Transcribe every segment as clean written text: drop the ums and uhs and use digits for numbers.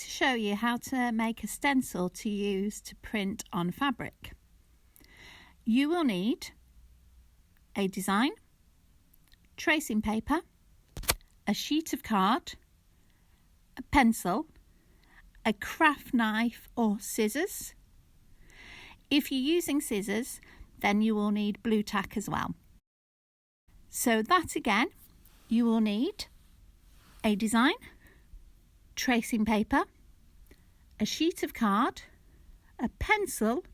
to show you how to make a stencil to use to print on fabric. You will need a design, tracing paper, a sheet of card, a pencil, a craft knife or scissors. If you're using scissors, then you will need blue tack as well. So that again, you will need a design, tracing paper, a sheet of card, a pencil,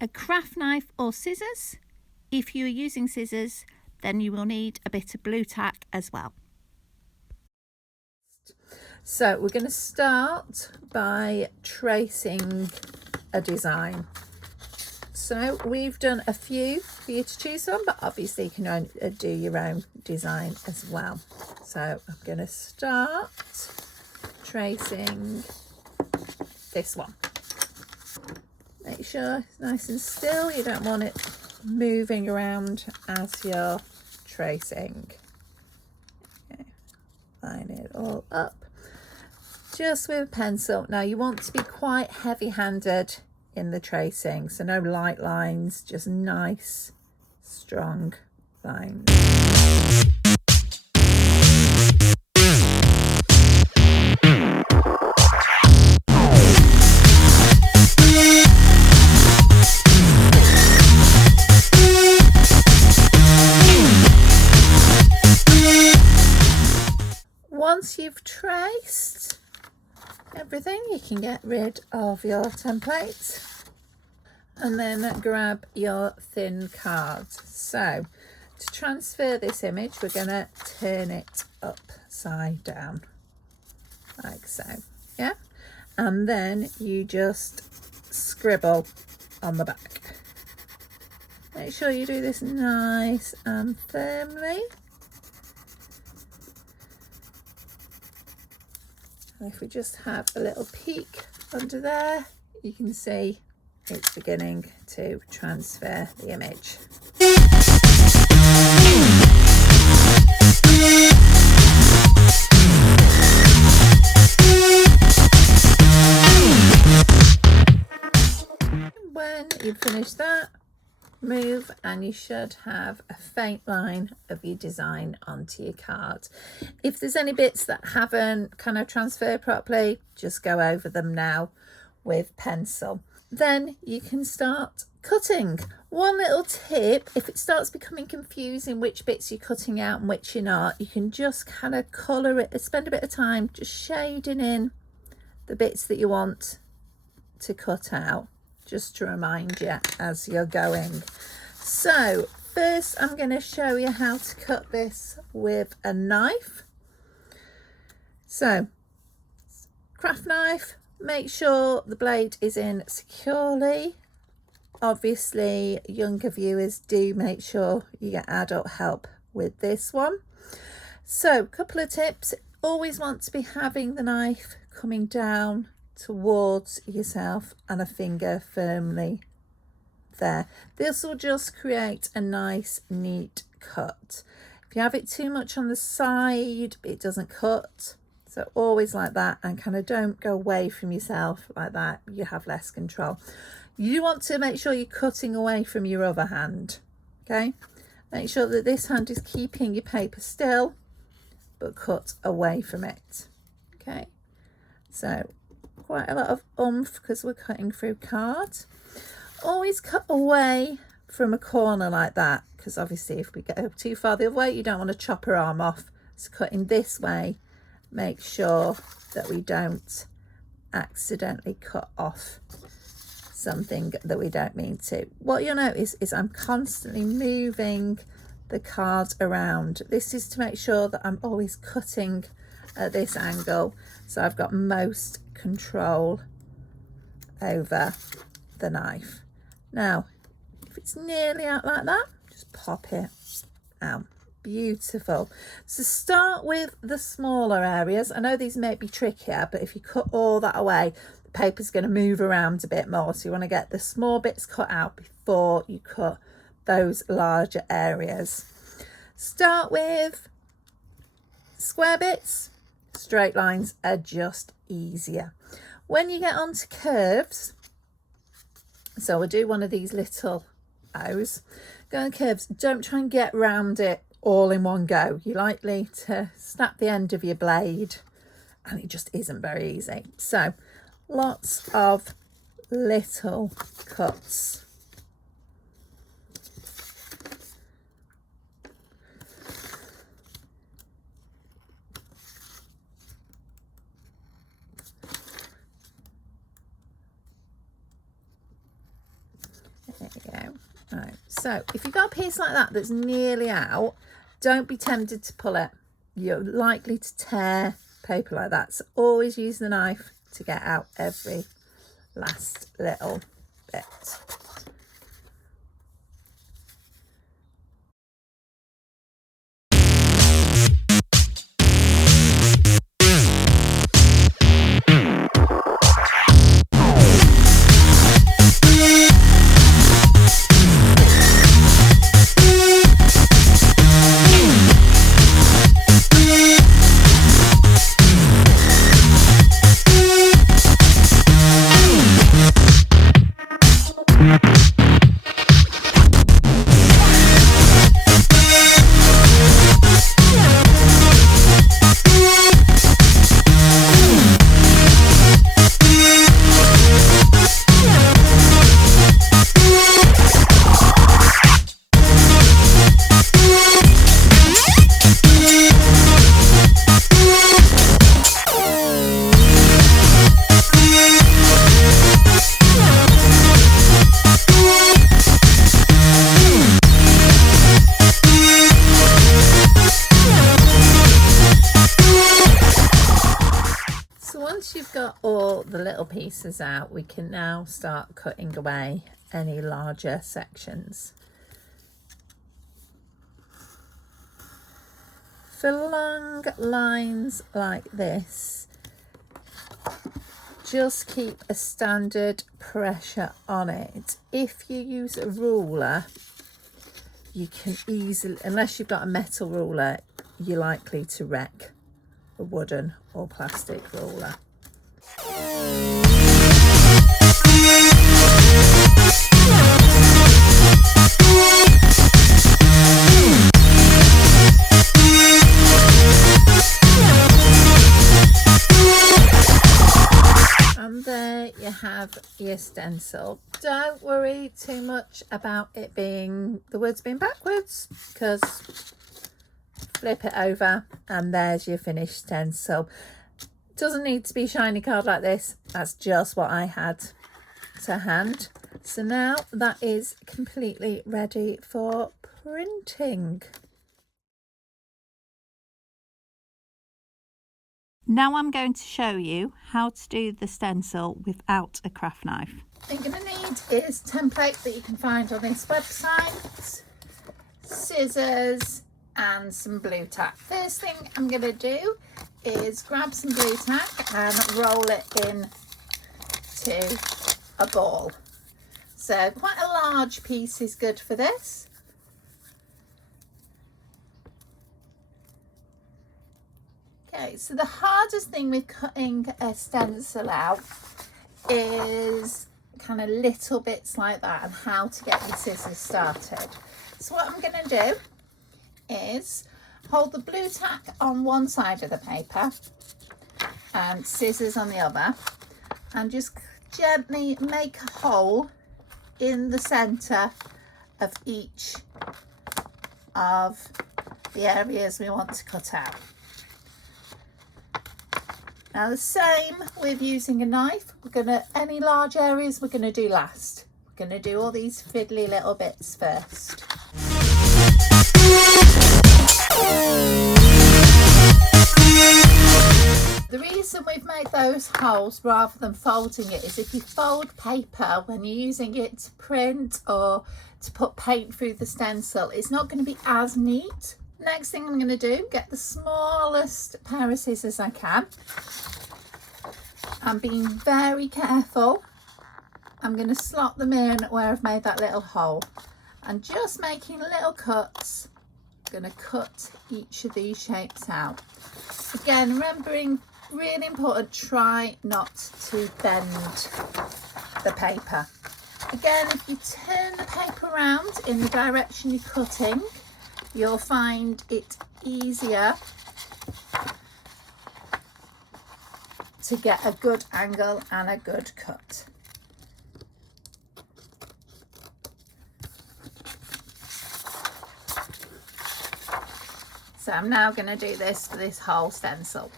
a craft knife or scissors. If you are using scissors, then you will need a bit of blue tack as well. So we're going to start by tracing a design. So we've done a few for you to choose from, but obviously you can do your own design as well. So I'm going to start tracing this one. Make sure it's nice and still. You don't want it moving around as you're tracing. Okay. Line it all up just with a pencil. Now you want to be quite heavy-handed in the tracing, so no light lines, just nice strong lines. Once you've traced everything, you can get rid of your template and then grab your thin card. So to transfer this image, we're going to turn it upside down like so, yeah, and then you just scribble on the back. Make sure you do this nice and firmly. And if we just have a little peek under there, you can see it's beginning to transfer the image. When you've finished that, move and you should have a faint line of your design onto your card. If there's any bits that haven't kind of transferred properly, just go over them now with pencil. Then you can start cutting. One little tip, if it starts becoming confusing which bits you're cutting out and which you're not, you can just kind of colour it, spend a bit of time just shading in the bits that you want to cut out, just to remind you as you're going. So first I'm going to show you how to cut this with a knife. So craft knife, make sure the blade is in securely. Obviously younger viewers, do make sure you get adult help with this one. So a couple of tips: always want to be having the knife coming down towards yourself and a finger firmly there. This will just create a nice neat cut. If you have it too much on the side, it doesn't cut. So always like that, and kind of don't go away from yourself like that, you have less control. You want to make sure you're cutting away from your other hand. Okay, make sure that this hand is keeping your paper still but cut away from it. Okay, so quite a lot of oomph because we're cutting through cards. Always cut away from a corner like that, because obviously if we go too far the other way, you don't want to chop her arm off. So cutting this way, make sure that we don't accidentally cut off something that we don't mean to. What you'll notice is I'm constantly moving the card around. This is to make sure that I'm always cutting at this angle, so I've got most control over the knife. Now if it's nearly out like that, just pop it out. Beautiful. So start with the smaller areas. I know these may be trickier, but if you cut all that away, the paper's going to move around a bit more, so you want to get the small bits cut out before you cut those larger areas. Start with square bits straight lines are just easier. When you get onto curves, so we'll do one of these little O's. Go on curves, don't try and get round it all in one go. You're likely to snap the end of your blade and it just isn't very easy. So lots of little cuts. There you go. Right, so if you've got a piece like that that's nearly out, don't be tempted to pull it. You're likely to tear paper like that. So always use the knife to get out every last little bit. Once you've got all the little pieces out, we can now start cutting away any larger sections. For long lines like this, just keep a standard pressure on it. If you use a ruler, you can easily, unless you've got a metal ruler, you're likely to wreck a wooden or plastic ruler. And there you have your stencil. Don't worry too much about it being, the words being backwards, because flip it over and there's your finished stencil. Doesn't need to be shiny card like this. That's just what I had to hand. So now that is completely ready for printing. Now I'm going to show you how to do the stencil without a craft knife. What you're going to need is template that you can find on this website, scissors and some blue tack. First thing I'm going to do is grab some blue tack and roll it in to a ball. So quite a large piece is good for this. Okay, so the hardest thing with cutting a stencil out is kind of little bits like that and how to get your scissors started. So what I'm going to do is hold the blue tack on one side of the paper and scissors on the other, and just gently make a hole in the centre of each of the areas we want to cut out. Now the same with using a knife. Any large areas we're going to do last. We're going to do all these fiddly little bits first. The reason we've made those holes rather than folding it is if you fold paper when you're using it to print or to put paint through the stencil, it's not going to be as neat. Next thing I'm going to do, get the smallest pair of scissors I can. I'm being very careful. I'm going to slot them in where I've made that little hole and just making little cuts going to cut each of these shapes out. Again, remembering, really important, try not to bend the paper. Again, if you turn the paper around in the direction you're cutting, you'll find it easier to get a good angle and a good cut. So I'm now going to do this for this whole stencil.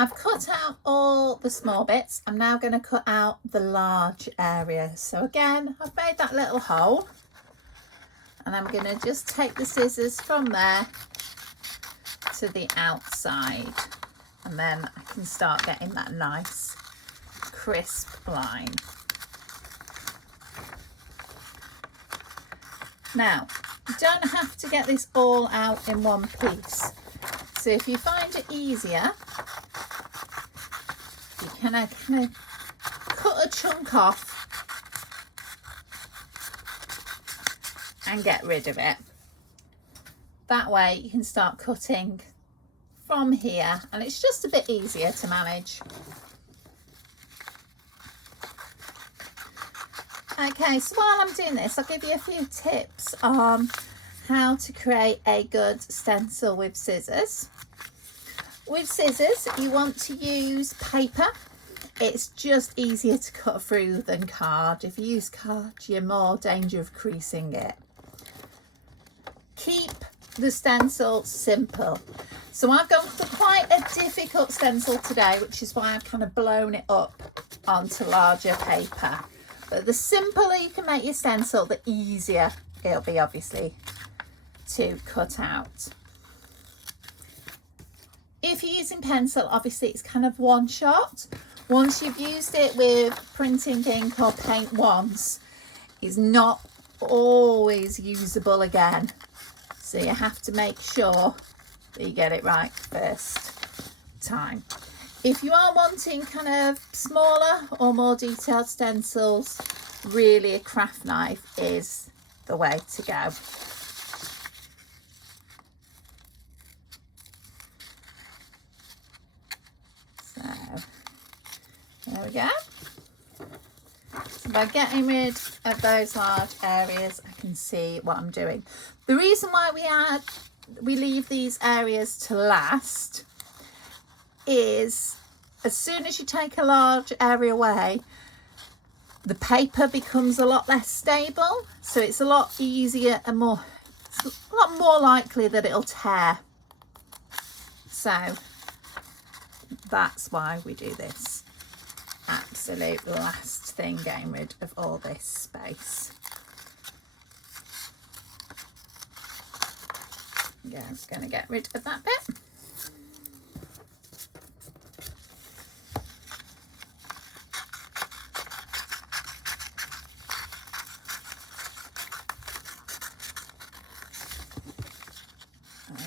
I've cut out all the small bits. I'm now going to cut out the large areas. So again, I've made that little hole, and I'm going to just take the scissors from there to the outside, and then I can start getting that nice crisp line. Now, you don't have to get this all out in one piece. So if you find it easier, you can kind of cut a chunk off and get rid of it. That way you can start cutting from here, and it's just a bit easier to manage. Okay, so while I'm doing this, I'll give you a few tips on how to create a good stencil with scissors. With scissors, you want to use paper. It's just easier to cut through than card. If you use card, you're more danger of creasing it. Keep the stencil simple. So I've gone for quite a difficult stencil today, which is why I've kind of blown it up onto larger paper. But the simpler you can make your stencil, the easier it'll be, obviously, to cut out. If you're using pencil, obviously it's kind of one shot. Once you've used it with printing ink or paint once, it's not always usable again. So you have to make sure that you get it right first time. If you are wanting kind of smaller or more detailed stencils, really a craft knife is the way to go. There we go. So by getting rid of those large areas, I can see what I'm doing. The reason why we leave these areas to last is as soon as you take a large area away, the paper becomes a lot less stable. So it's a lot easier and it's a lot more likely that it'll tear. So that's why we do this. Absolute last thing, getting rid of all this space. Yeah, I'm just going to get rid of that bit.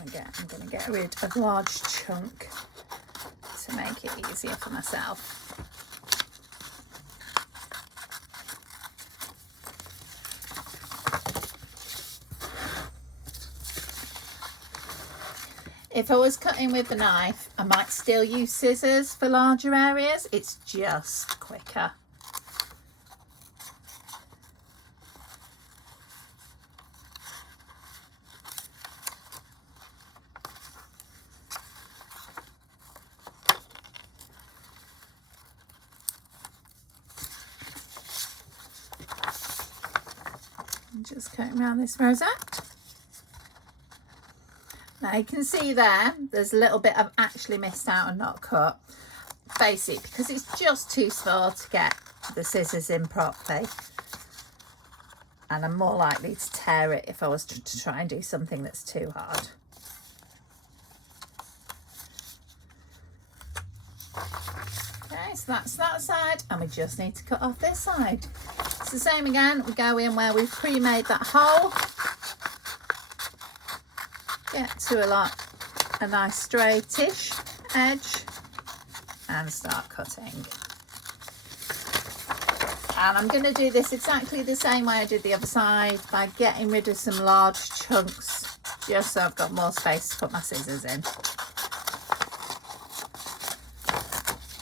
Again, I'm going to get rid of a large chunk to make it easier for myself. If I was cutting with a knife, I might still use scissors for larger areas. It's just quicker. I'm just cutting around this rosette. Now you can see there's a little bit I've actually missed out and not cut. Basically because it's just too small to get the scissors in properly. And I'm more likely to tear it if I was to try and do something that's too hard. Okay. Okay, so that's that side, and we just need to cut off this side. It's the same again. We go in where we've pre-made that hole, get to a nice straightish edge, and start cutting. And I'm going to do this exactly the same way I did the other side, by getting rid of some large chunks, just so I've got more space to put my scissors in.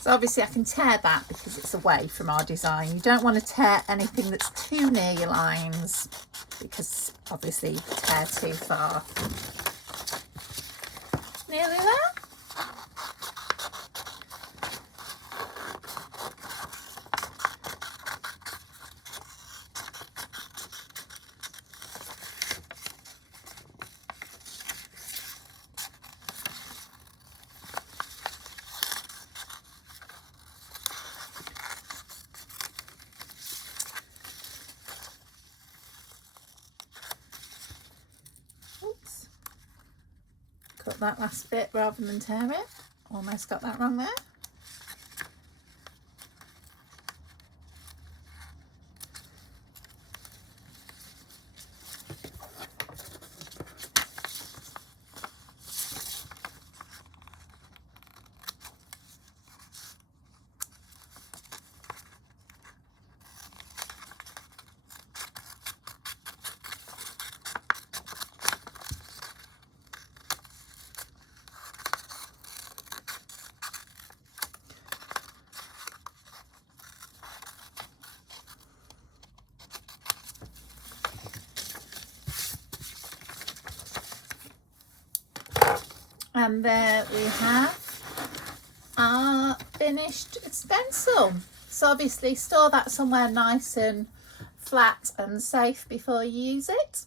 So obviously I can tear that because it's away from our design. You don't want to tear anything that's too near your lines, because obviously you tear too far. Nearly there. Cut that last bit rather than tear it. Almost got that wrong there. And there we have our finished stencil. So obviously store that somewhere nice and flat and safe before you use it.